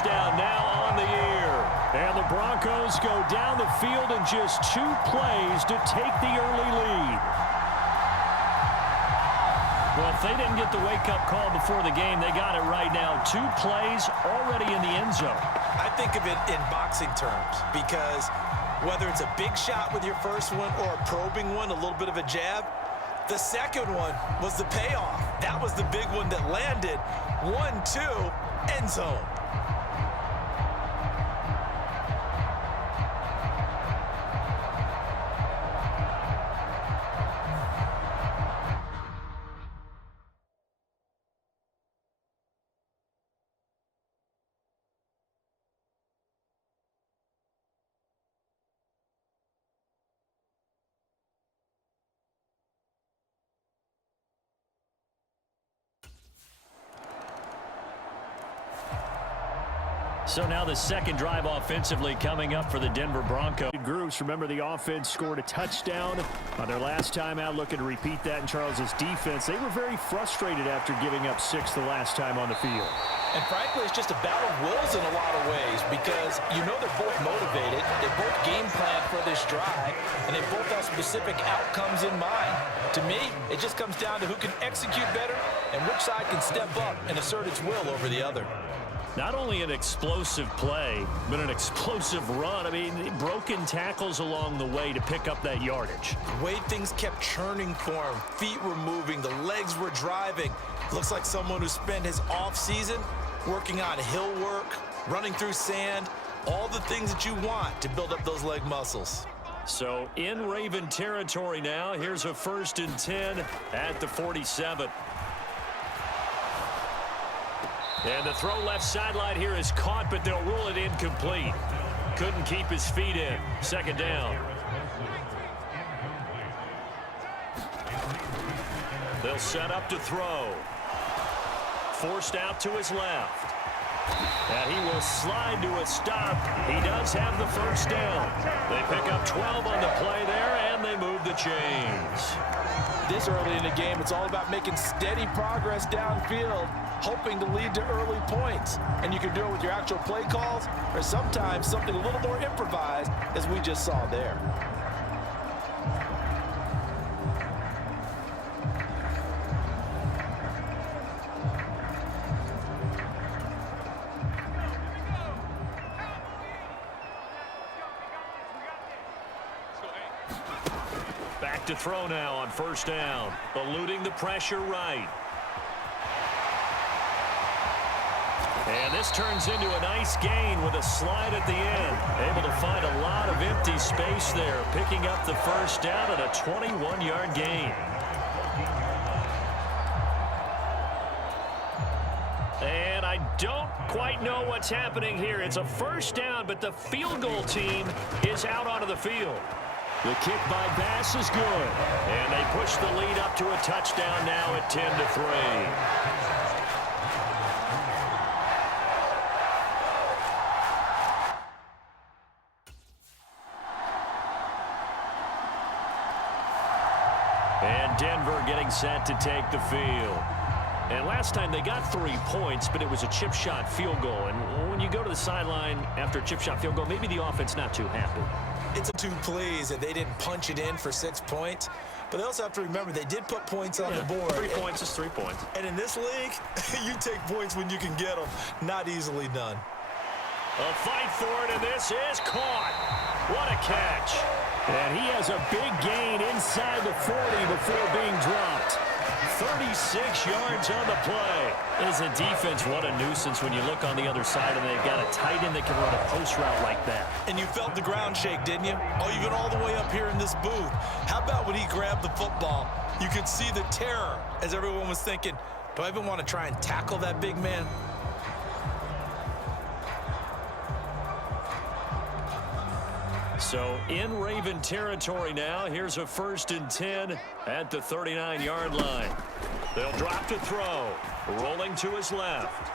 touchdown now on the year. And the Broncos go down the field in just 2 plays to take the early lead. Well, if they didn't get the wake-up call before the game, they got it right now. 2 plays already in the end zone. I think of it in boxing terms because whether it's a big shot with your first one or a probing one, a little bit of a jab, the second one was the payoff. That was the big one that landed. 1-2, end zone. So now the second drive offensively coming up for the Denver Broncos. Bruce, remember the offense scored a touchdown on their last time out, looking to repeat that in Charles's defense. They were very frustrated after giving up 6 the last time on the field. And frankly, it's just a battle of wills in a lot of ways because you know they're both motivated, they both game plan for this drive, and they both have specific outcomes in mind. To me, it just comes down to who can execute better and which side can step up and assert its will over the other. Not only an explosive play, but an explosive run. I mean, broken tackles along the way to pick up that yardage. The way things kept churning for him, feet were moving, the legs were driving. Looks like someone who spent his off-season working on hill work, running through sand, all the things that you want to build up those leg muscles. So in Raven territory now, here's a 1st and 10 at the 47. And the throw left sideline here is caught, but they'll rule it incomplete. Couldn't keep his feet in. 2nd down. They'll set up to throw. Forced out to his left. And he will slide to a stop. He does have the 1st down. They pick up 12 on the play there, and they move the chains. This early in the game, it's all about making steady progress downfield, hoping to lead to early points. And you can do it with your actual play calls or sometimes something a little more improvised, as we just saw there. Back to throw now on 1st down. Eluding the pressure right. And this turns into a nice gain with a slide at the end. Able to find a lot of empty space there, picking up the 1st down and a 21-yard gain. And I don't quite know what's happening here. It's a 1st down, but the field goal team is out onto the field. The kick by Bass is good. And they push the lead up to a touchdown now at 10-3. And Denver getting set to take the field. And last time they got 3 points, but it was a chip shot field goal. And when you go to the sideline after a chip shot field goal, maybe the offense not too happy. It's a 2 plays that they didn't punch it in for 6 points. But they also have to remember they did put points on the board. 3 points is 3 points. And in this league, you take points when you can get them. Not easily done. A fight for it, and this is caught. What a catch. And he has a big gain inside the 40 before being dropped. 36 yards on the play. As a defense, what a nuisance when you look on the other side and they've got a tight end that can run a post route like that. And you felt the ground shake, didn't you? Oh, even all the way up here in this booth. How about when he grabbed the football? You could see the terror as everyone was thinking, do I even want to try and tackle that big man? So in Raven territory now, here's a 1st and 10 at the 39-yard line. They'll drop to throw, rolling to his left.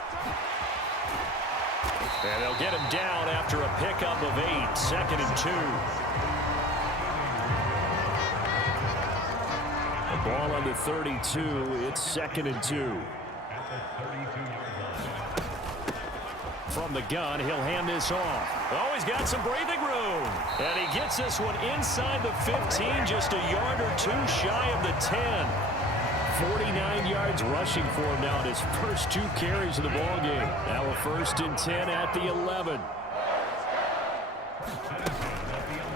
And they'll get him down after a pickup of 8, 2nd and 2. The ball on the 32, it's 2nd and 2. from the gun. He'll hand this off. Oh, he's got some breathing room. And he gets this one inside the 15, just a yard or two shy of the 10. 49 yards rushing for him now in his first 2 carries of the ballgame. Now a 1st and 10 at the 11.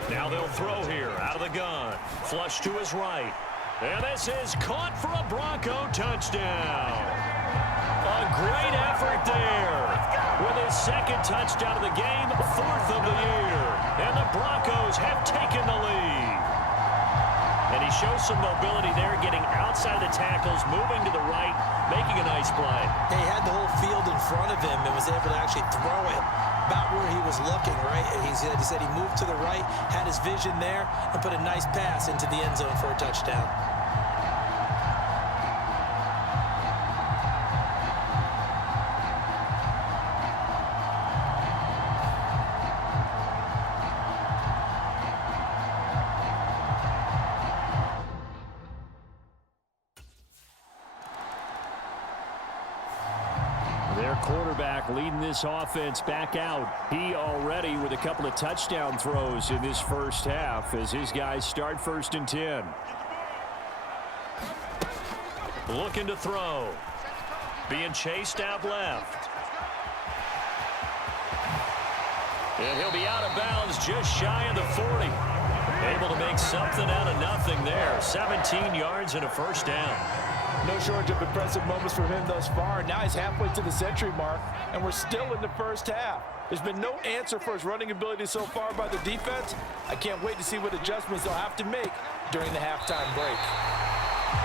Now they'll throw here out of the gun. Flush to his right. And this is caught for a Bronco touchdown. A great effort there. With his 2nd touchdown of the game, 4th of the year. And the Broncos have taken the lead. And he shows some mobility there, getting outside the tackles, moving to the right, making a nice play. He had the whole field in front of him and was able to actually throw it about where he was looking, right? He said he moved to the right, had his vision there, and put a nice pass into the end zone for a touchdown. Their quarterback leading this offense back out. He already with a couple of touchdown throws in this first half as his guys start 1st and 10. Looking to throw. Being chased out left. And he'll be out of bounds just shy of the 40. Able to make something out of nothing there. 17 yards and a 1st down. No shortage of impressive moments for him thus far. Now he's halfway to the century mark, and we're still in the first half. There's been no answer for his running ability so far by the defense. I can't wait to see what adjustments they'll have to make during the halftime break.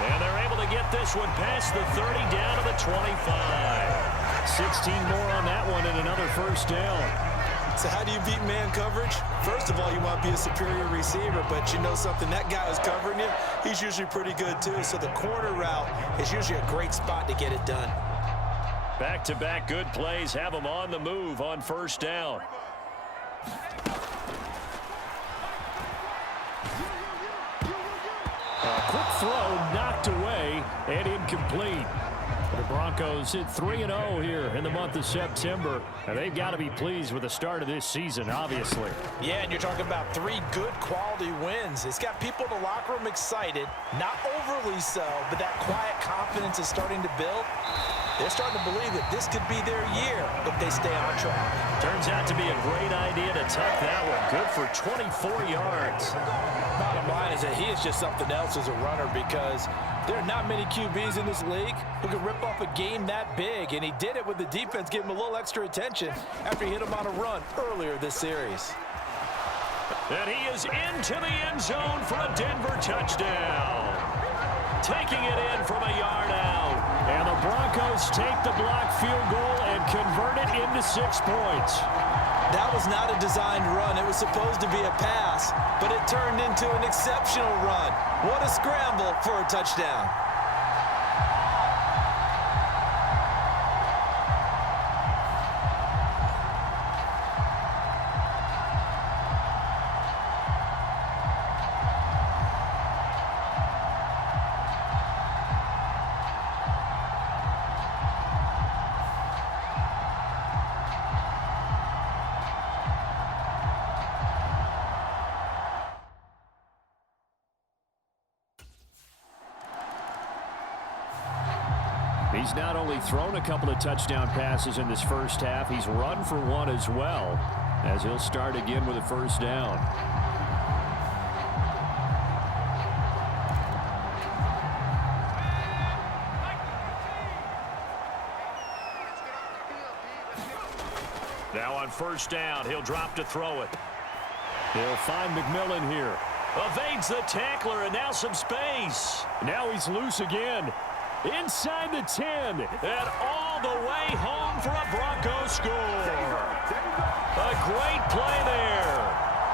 And they're able to get this one past the 30 down to the 25. 16 more on that one and another 1st down. So how do you beat man coverage? First of all, you want to be a superior receiver, but you know something, that guy who's covering you, he's usually pretty good too. So the corner route is usually a great spot to get it done. Back-to-back good plays have them on the move on 1st down. A quick throw knocked away and incomplete. The Broncos hit 3-0 here in the month of September, and they've got to be pleased with the start of this season, obviously. Yeah, and you're talking about 3 good quality wins. It's got people in the locker room excited, not overly so, but that quiet confidence is starting to build. They're starting to believe that this could be their year if they stay on track. Turns out to be a great idea to tuck that one. Good for 24 yards. Bottom line is that he is just something else as a runner, because there are not many QBs in this league who can rip off a game that big, and he did it with the defense giving him a little extra attention after he hit him on a run earlier this series. And he is into the end zone for a Denver touchdown. Taking it in from a yard out. And the Broncos take the block field goal and convert it into 6 points. That was not a designed run. It was supposed to be a pass, but it turned into an exceptional run. What a scramble for a touchdown. He's not only thrown a couple of touchdown passes in this first half, he's run for one as well, as he'll start again with a 1st down. Now on 1st down, he'll drop to throw it. He'll find McMillan here. Evades the tackler, and now some space. Now he's loose again. Inside the 10, and all the way home for a Broncos score. A great play there.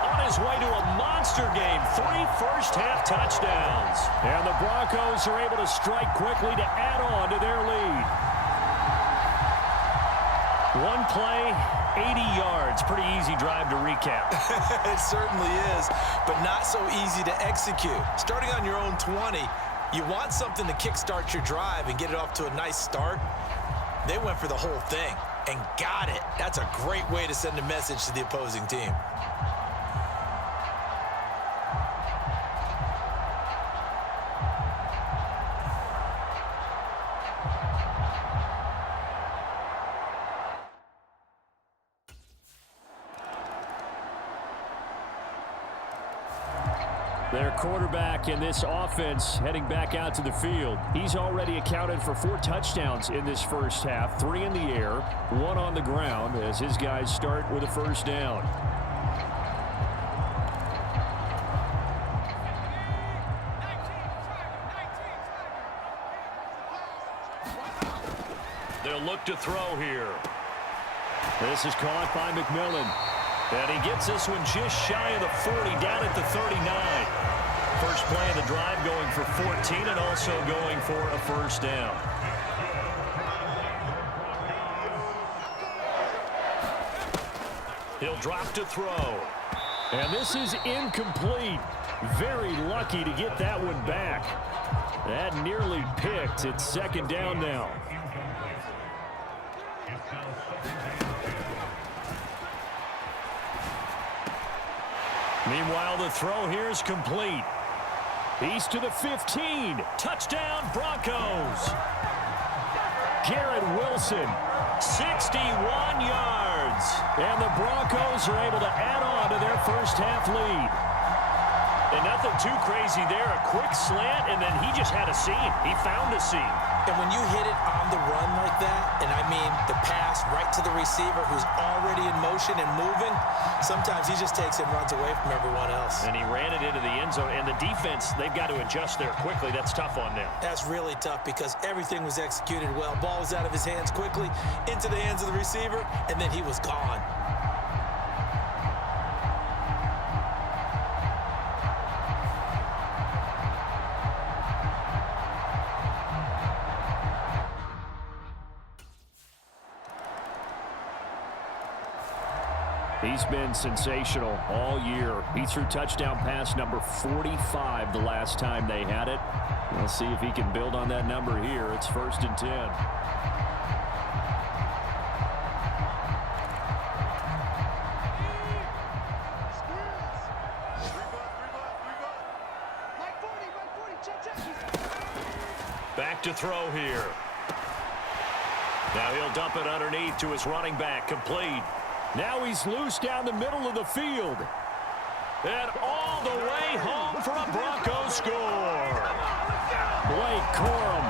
On his way to a monster game, 3 first-half touchdowns. And the Broncos are able to strike quickly to add on to their lead. One play, 80 yards. Pretty easy drive to recap. It certainly is, but not so easy to execute. Starting on your own 20, you want something to kickstart your drive and get it off to a nice start. They went for the whole thing and got it. That's a great way to send a message to the opposing team. Their quarterback in this offense heading back out to the field. He's already accounted for 4 touchdowns in this first half, 3 in the air, 1 on the ground as his guys start with a first down. They'll look to throw here. This is caught by McMillan. And he gets this one just shy of the 40, down at the 39. First play of the drive going for 14 and also going for a first down. He'll drop to throw. And this is incomplete. Very lucky to get that one back. That nearly picked. It's second down now. Meanwhile, the throw here is complete. He's to the 15. Touchdown, Broncos. Garrett Wilson, 61 yards. and the Broncos are able to add on to their first half lead. And nothing too crazy there. A quick slant, and then he just had a seam. He found a seam. And when you hit it on the run like that, and I mean the pass right to the receiver who's already in motion and moving, sometimes he just takes it and runs away from everyone else. And he ran it into the end zone. And the defense, they've got to adjust there quickly. That's tough on them. That's really tough because everything was executed well. Ball was out of his hands quickly, into the hands of the receiver, and then he was gone. He's been sensational all year. He threw touchdown pass number 45 the last time they had it. We'll see if he can build on that number here. It's 1st and 10. Back to throw here. Now he'll dump it underneath to his running back. Complete. Now he's loose down the middle of the field. And all the way home for a Broncos score. Blake Corum.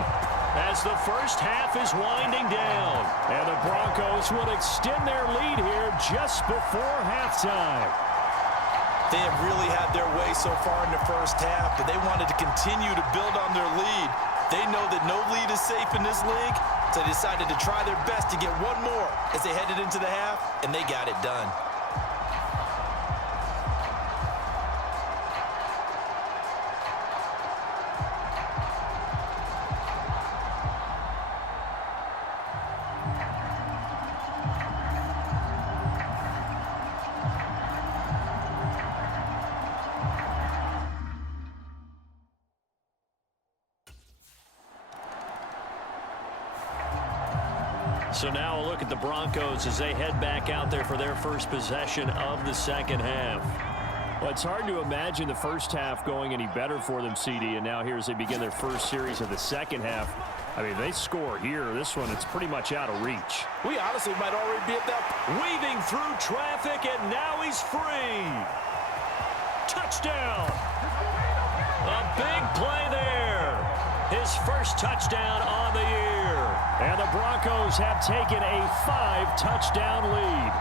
As the first half is winding down. And the Broncos will extend their lead here just before halftime. They have really had their way so far in the first half, but they wanted to continue to build on their lead. They know that no lead is safe in this league, so they decided to try their best to get one more as they headed into the half, and they got it done. So now a look at the Broncos as they head back out there for their first possession of the second half. Well, it's hard to imagine the first half going any better for them, CD, and now here as they begin their first series of the second half. I mean, they score here. This one, it's pretty much out of reach. We honestly might already be at that. Weaving through traffic, and now he's free. Touchdown. A big play there. His first touchdown on the year. And the Broncos have taken a 5-touchdown lead.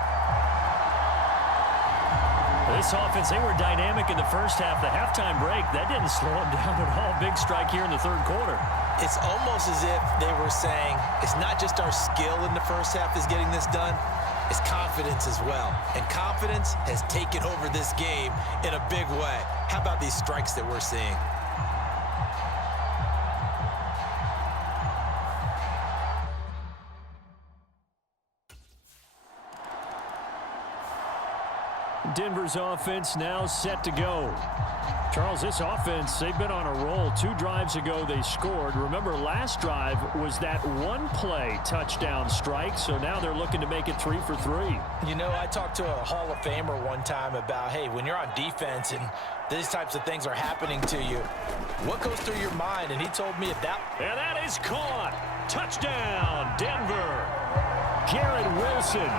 This offense, they were dynamic in the first half. The halftime break, that didn't slow them down at all. Big strike here in the third quarter. It's almost as if they were saying, it's not just our skill in the first half is getting this done, it's confidence as well. And confidence has taken over this game in a big way. How about these strikes that we're seeing? Denver's offense now set to go. Charles, this offense, they've been on a roll. 2 drives ago, they scored. Remember, last drive was that one-play touchdown strike, so now they're looking to make it 3 for 3. You know, I talked to a Hall of Famer one time about, hey, when you're on defense and these types of things are happening to you, what goes through your mind? And he told me that. And that is caught. Touchdown, Denver. Garrett Wilson.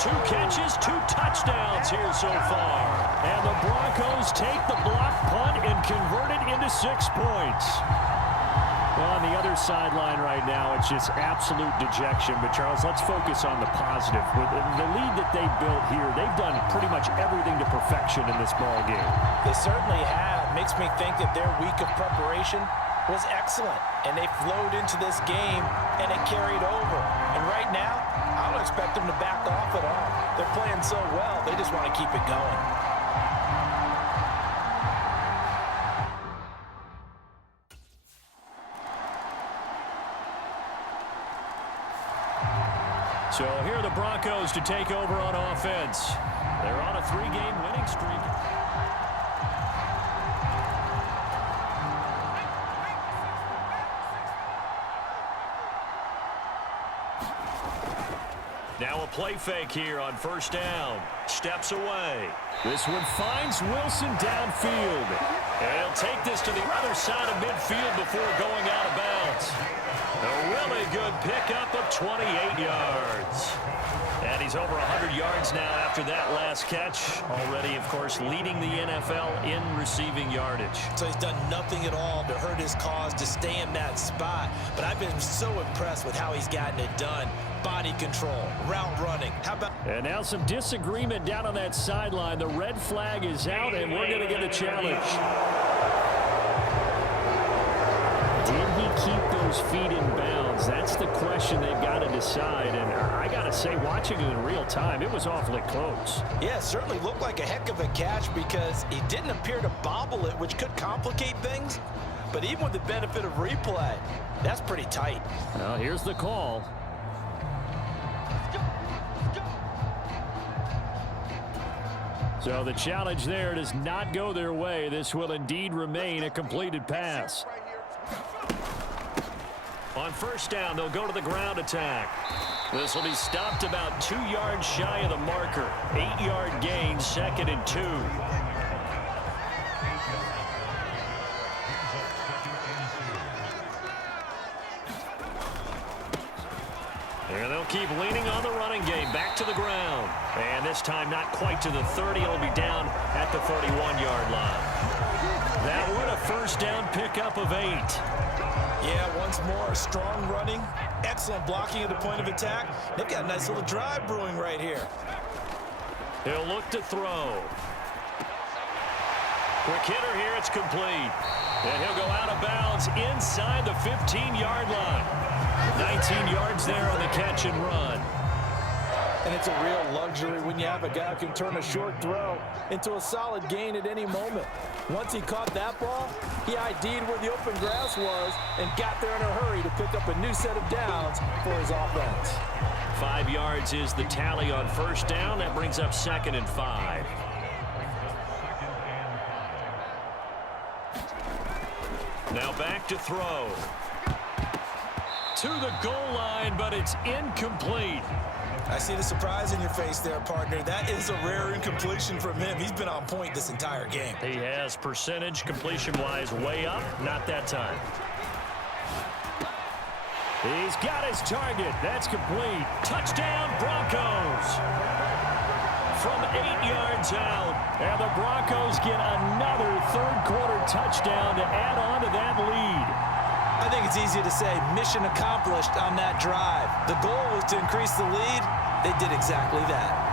2 catches, 2 touchdowns here so far. And the Broncos take the block punt and convert it into 6 points. Well, on the other sideline right now, it's just absolute dejection. But, Charles, let's focus on the positive. With the lead that they built here, they've done pretty much everything to perfection in this ball game. They certainly have. Makes me think that their week of preparation was excellent. And they flowed into this game, and it carried over. And right now, I don't expect them to back off at all. They're playing so well, they just want to keep it going. So here are the Broncos to take over on offense. They're on a 3-game winning streak. Now a play fake here on first down. Steps away. This one finds Wilson downfield. And he'll take this to the other side of midfield before going out of bounds. A really good pickup of 28 yards. And he's over 100 yards now after that last catch. Already, of course, leading the NFL in receiving yardage. So he's done nothing at all to hurt his cause to stay in that spot. But I've been so impressed with how he's gotten it done. Body control, route running. How about... And now some disagreement down on that sideline. The red flag is out, and we're going to get a challenge. Did he keep those feet in bounds? That's the question they've got to decide. And I got to say, watching it in real time, it was awfully close. Yeah, it certainly looked like a heck of a catch because he didn't appear to bobble it, which could complicate things. But even with the benefit of replay, that's pretty tight. Well, here's the call. So the challenge there does not go their way. This will indeed remain a completed pass. On first down, they'll go to the ground attack. This will be stopped about 2 yards shy of the marker. 8-yard gain, 2nd and 2. And they'll keep leaning on the running game. Back to the ground. And this time not quite to the 30. It'll be down at the 31-yard line. That would a first down pickup of 8. Yeah, once more, strong running, excellent blocking at the point of attack. They've got a nice little drive brewing right here. He'll look to throw. Quick hitter here, it's complete. And he'll go out of bounds inside the 15-yard line. 19 yards there on the catch and run. And it's a real luxury when you have a guy who can turn a short throw into a solid gain at any moment. Once he caught that ball, he ID'd where the open grass was and got there in a hurry to pick up a new set of downs for his offense. 5 yards is the tally on first down. That brings up 2nd and 5. Now back to throw. To the goal line, but it's incomplete. I see the surprise in your face there, partner. That is a rare incompletion from him. He's been on point this entire game. He has percentage completion-wise way up. Not that time. He's got his target. That's complete. Touchdown, Broncos. From 8 yards out. And the Broncos get another third-quarter touchdown to add on to that lead. I think it's easy to say mission accomplished on that drive. The goal was to increase the lead. They did exactly that.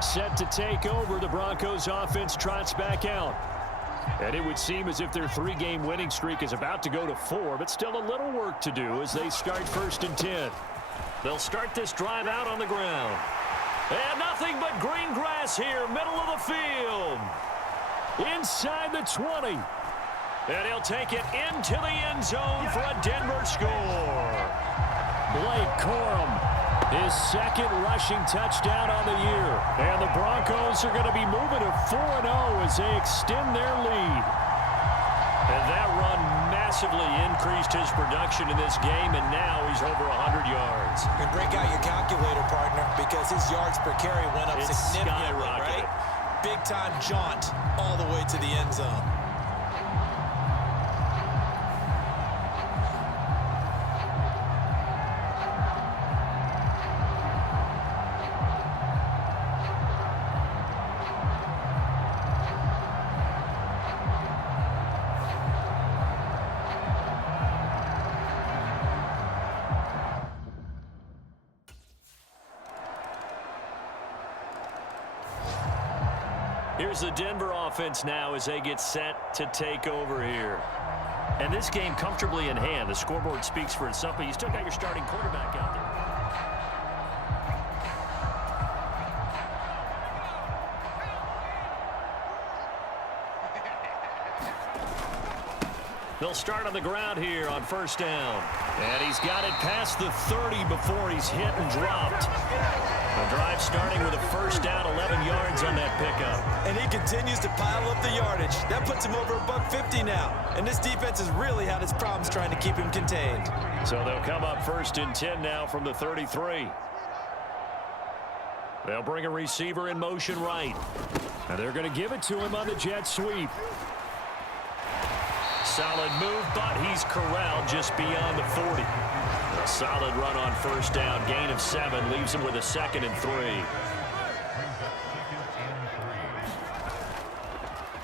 Set to take over, the Broncos offense trots back out. And it would seem as if their 3-game winning streak is about to go to 4, but still a little work to do as they start 1st and 10. They'll start this drive out on the ground. And nothing but green grass here, middle of the field. Inside the 20. And he'll take it into the end zone for a Denver score. Blake Corum, his 2nd rushing touchdown on the year. And the Broncos are going to be moving to 4-0 as they extend their lead. And that run massively increased his production in this game, and now he's over 100 yards. And break out your calculator, partner, because his yards per carry went up significantly, right? Big-time jaunt all the way to the end zone. Here's the Denver offense now as they get set to take over here. And this game comfortably in hand. The scoreboard speaks for itself, but you still got your starting quarterback out there. They'll start on the ground here on 1st down. And he's got it past the 30 before he's hit and dropped. The drive starting with a 1st down, 11 yards on that pickup. And he continues to pile up the yardage. That puts him over $150 now. And this defense has really had its problems trying to keep him contained. So they'll come up 1st and 10 now from the 33. They'll bring a receiver in motion right. And they're going to give it to him on the jet sweep. Solid move, but he's corralled just beyond the 40. A solid run on 1st down. Gain of 7 leaves him with a 2nd and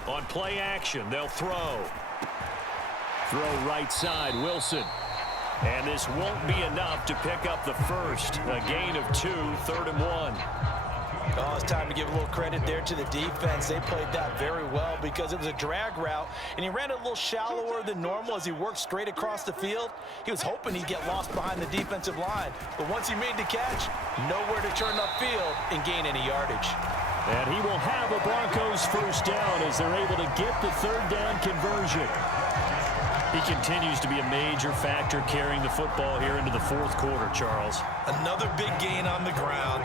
3. On play action, they'll throw. Throw right side, Wilson. And this won't be enough to pick up the 1st. A gain of 2, 3rd and 1. Oh, it's time to give a little credit there to the defense. They played that very well because it was a drag route, and he ran it a little shallower than normal as he worked straight across the field. He was hoping he'd get lost behind the defensive line, but once he made the catch, nowhere to turn upfield and gain any yardage. And he will have a Broncos 1st down as they're able to get the 3rd down conversion. He continues to be a major factor carrying the football here into the 4th quarter, Charles. Another big gain on the ground.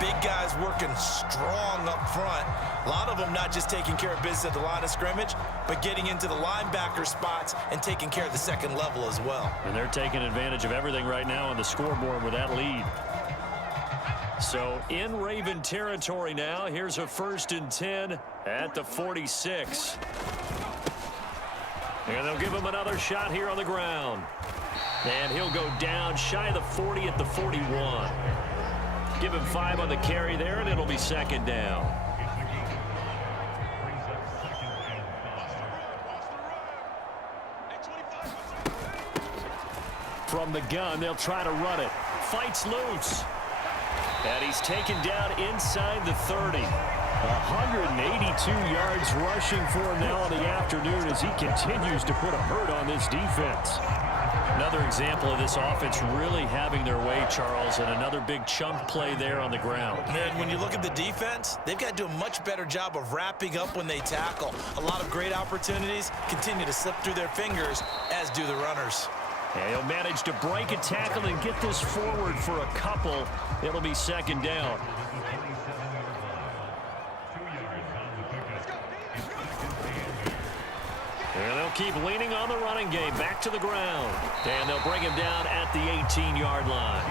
Big guys working strong up front. A lot of them not just taking care of business at the line of scrimmage, but getting into the linebacker spots and taking care of the 2nd level as well. And they're taking advantage of everything right now on the scoreboard with that lead. So in Raven territory now, here's a 1st and 10 at the 46. And they'll give him another shot here on the ground. And he'll go down shy of the 40 at the 41. Give him 5 on the carry there, and it'll be 2nd down. From the gun, they'll try to run it. Fights loose. And he's taken down inside the 30. 182 yards rushing for him now in the afternoon as he continues to put a hurt on this defense. Another example of this offense really having their way, Charles, and another big chunk play there on the ground. Man, when you look at the defense, they've got to do a much better job of wrapping up when they tackle. A lot of great opportunities continue to slip through their fingers, as do the runners. And he'll manage to break a tackle and get this forward for a couple. It'll be 2nd down. And they'll keep leaning on the running game. Back to the ground. And they'll bring him down at the 18-yard line.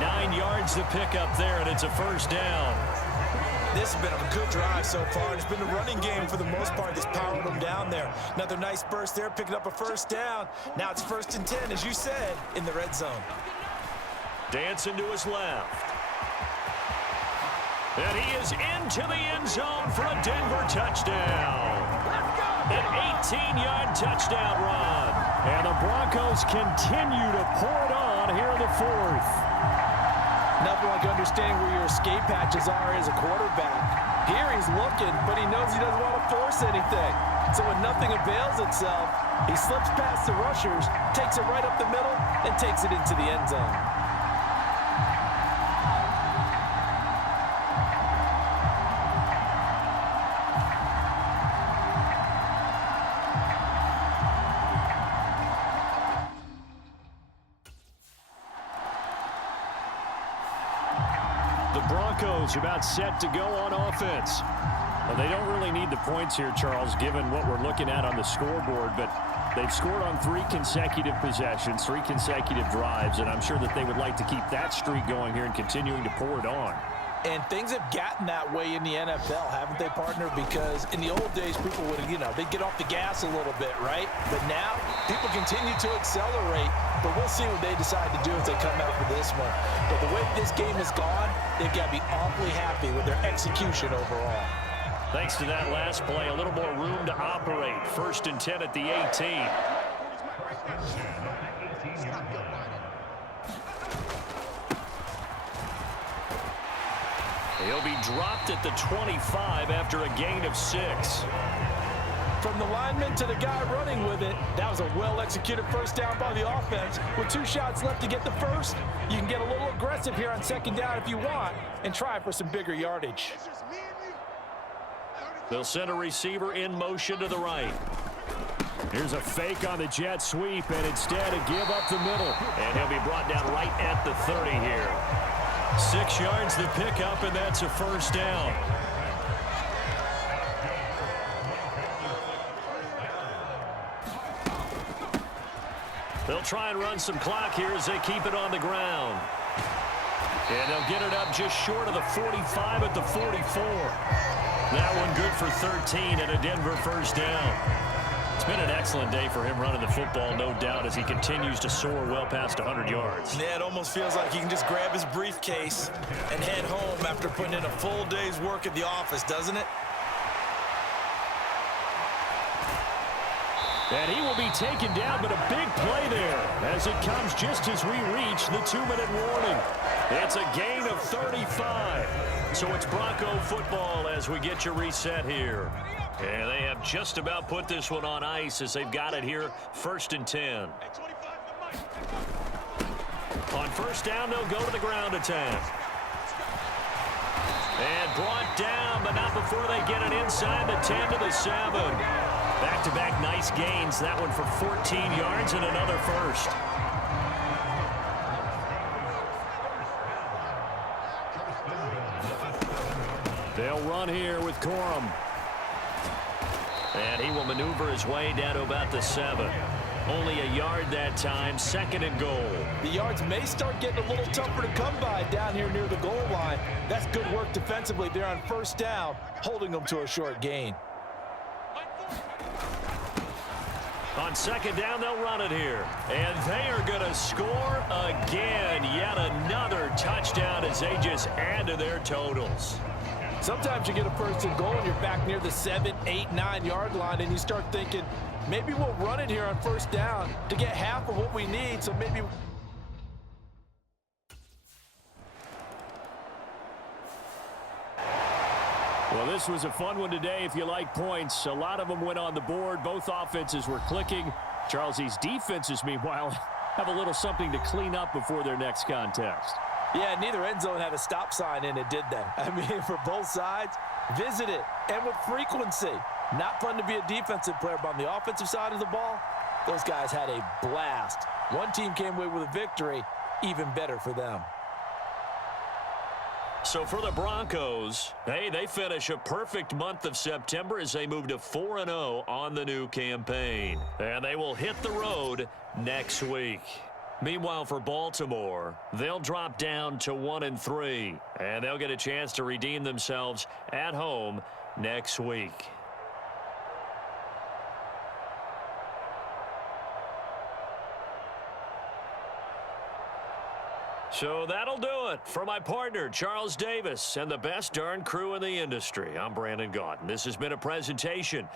9 yards to pick up there, and it's a 1st down. This has been a good drive so far. It's been a running game for the most part that's powered them down there. Another nice burst there, picking up a 1st down. Now it's 1st and 10, as you said, in the red zone. Dancing to his left. And he is into the end zone for a Denver touchdown. An 18-yard touchdown run. And the Broncos continue to pour it on here in the 4th. Nothing like understanding where your escape hatches are as a quarterback. Here he's looking, but he knows he doesn't want to force anything. So when nothing avails itself, he slips past the rushers, takes it right up the middle, and takes it into the end zone. The Broncos about set to go on offense. Well, they don't really need the points here, Charles, given what we're looking at on the scoreboard, but they've scored on 3 consecutive possessions, 3 consecutive drives, and I'm sure that they would like to keep that streak going here and continuing to pour it on. And things have gotten that way in the NFL, haven't they, partner? Because in the old days, people would, they'd get off the gas a little bit, right? But now, people continue to accelerate. But we'll see what they decide to do as they come out for this one. But the way this game has gone, they've got to be awfully happy with their execution overall. Thanks to that last play, a little more room to operate. 1st and 10 at the 18. He'll be dropped at the 25 after a gain of 6. From the lineman to the guy running with it, that was a well-executed first down by the offense. With 2 shots left to get the first, you can get a little aggressive here on 2nd down if you want and try for some bigger yardage. They'll send a receiver in motion to the right. Here's a fake on the jet sweep, and instead a give up the middle. And he'll be brought down right at the 30 here. 6 yards the pickup, and that's a first down. They'll try and run some clock here as they keep it on the ground. And they'll get it up just short of the 45 at the 44. That one good for 13 and a Denver first down. It's been an excellent day for him running the football, no doubt, as he continues to soar well past 100 yards. Yeah, it almost feels like he can just grab his briefcase and head home after putting in a full day's work at the office, doesn't it? And he will be taken down, but a big play there as it comes just as we reach the 2-minute warning. It's a gain of 35. So it's Bronco football as we get you reset here. And they have just about put this one on ice as they've got it here, 1st and 10. On 1st down, they'll go to the ground attack. And brought down, but not before they get it inside the 10 to the 7. Back-to-back nice gains. That one for 14 yards and another first. They'll run here with Corum. And he will maneuver his way down to about the 7. Only a yard that time, 2nd and goal. The yards may start getting a little tougher to come by down here near the goal line. That's good work defensively there on 1st down, holding them to a short gain. On 2nd down, they'll run it here. And they are going to score again. Yet another touchdown as they just add to their totals. Sometimes you get a 1st and goal and you're back near the 7, 8, 9-yard line, and you start thinking, maybe we'll run it here on 1st down to get half of what we need, so maybe... Well, this was a fun one today if you like points. A lot of them went on the board. Both offenses were clicking. Charles, these defenses, meanwhile, have a little something to clean up before their next contest. Yeah, neither end zone had a stop sign in it, did they? I mean, for both sides, visit it, and with frequency. Not fun to be a defensive player, but on the offensive side of the ball, those guys had a blast. One team came away with a victory, even better for them. So for the Broncos, hey, they finish a perfect month of September as they move to 4-0 on the new campaign. And they will hit the road next week. Meanwhile, for Baltimore, they'll drop down to 1-3, and they'll get a chance to redeem themselves at home next week. So that'll do it for my partner, Charles Davis, and the best darn crew in the industry. I'm Brandon Gaudin. This has been a presentation